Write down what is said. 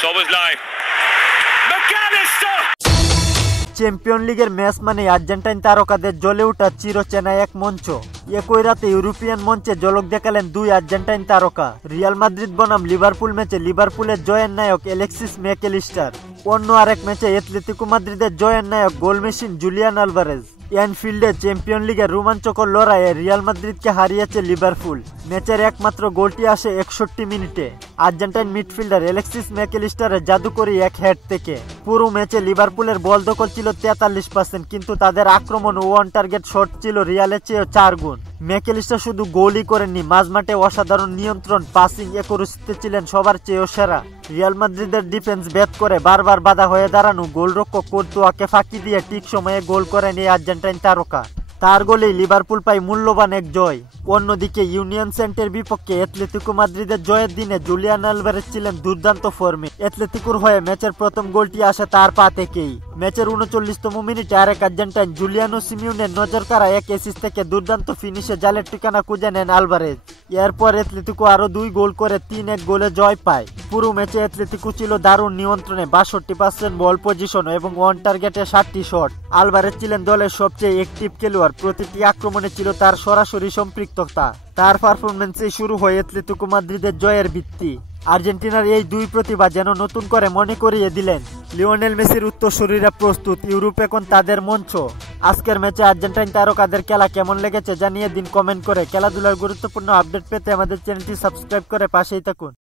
Szoboszlai. McAllister! Champion লিগের match মানে Argentine তারকাদের জ্বলে ওঠা চিরচেনা এক মঞ্চ। একই রাতে ইউরোপিয়ান মঞ্চে ঝলক দেখালেন দুই আর্জেন্টাইন তারকা। রিয়াল মাদ্রিদ বনাম লিভারপুল ম্যাচে লিভারপুলের জয়ের নায়ক অ্যালেক্সিস ম্যাকঅ্যালিস্টার, অন্য আরেক ম্যাচে অ্যাটলেটিকো মাদ্রিদের জয়ের নায়ক গোল মেশিন জুলিয়ান আলভারেজ। অ্যানফিল্ডে চ্যাম্পিয়ন লিগের রোমাঞ্চকর লড়াইয়ে রিয়াল মাদ্রিদকে হারিয়েছে লিভারপুল। ম্যাচের একমাত্র গোলটি আসে 61 মিনিটে আর্জেন্টাইন মিডফিল্ডার অ্যালেক্সিস ম্যাকঅ্যালিস্টারের জাদুকরী এক হেড থেকে। পুরো ম্যাচে লিভারপুলের বল দখল ছিল 43%, কিন্তু তাদের আক্রমণ ও ওয়ান টার্গেট শট ছিল রিয়ালের চেয়ে 4 গুণ। ম্যাকঅ্যালিস্টার শুধু গোলই করেননি, মাঝমাঠে অসাধারণ নিয়ন্ত্রণ, পাসিং একুরেসিতে ছিলেন সবার চেয়েও সেরা। রিয়াল মাদ্রিদের ডিফেন্স ব্যাট করে বারবার বাধা হয়ে দাঁড়ানো গোলরক্ষক কোর্তুয়াকে ফাঁকি দিয়ে ঠিক সময়ে গোল করেন এই আর্জেন্টাইন তারকা। তার গোলেই লিভারপুল পায় মূল্যবান এক জয়। অন্যদিকে ইউনিয়ন সেন্টের বিপক্ষে অ্যাটলেটিকো মাদ্রিদের জয়ের দিনে জুলিয়ান আলভারেজ ছিলেন দুর্দান্ত ফর্মে। অ্যাটলেটিকোর হয়ে ম্যাচের প্রথম গোলটি আসে তার পা থেকেই। ম্যাচের 39তম মিনিটে আরেক আর্জেন্টাইন জুলিয়ানো সিমিওনের নজর কাড়া এক অ্যাসিস্ট থেকে দুর্দান্ত ফিনিশে জালের ঠিকানা খুঁজে নেন আলভারেজ। এরপর অ্যাটলেটিকো আরো 2 গোল করে 3-1 গোলে জয় পায়। পুরো ম্যাচে অ্যাটলেটিকো ছিল দারুণ নিয়ন্ত্রণে, 62% বল পজিশন এবং ওয়ান টার্গেটে 7টি শট। আলভারেজ ছিলেন দলের সবচেয়ে অ্যাক্টিভ খেলোয়াড়, প্রতিটি আক্রমণে ছিল তার সরাসরি সম্পৃক্ততা। তার পারফরমেন্সেই শুরু হয় অ্যাটলেটিকো মাদ্রিদের জয়ের ভিত্তি। আর্জেন্টিনার এই দুই প্রতিভা যেন নতুন করে মনে করিয়ে দিলেন লিওনেল মেসির উত্তরসূরিরা প্রস্তুত, ইউরোপ এখন তাদের মঞ্চ। আজকের ম্যাচে আর্জেন্টাইন তারকাদের খেলা কেমন লেগেছে জানিয়ে দিন কমেন্ট করে। খেলাধুলার গুরুত্বপূর্ণ আপডেট পেতে আমাদের চ্যানেলটি সাবস্ক্রাইব করে পাশেই থাকুন।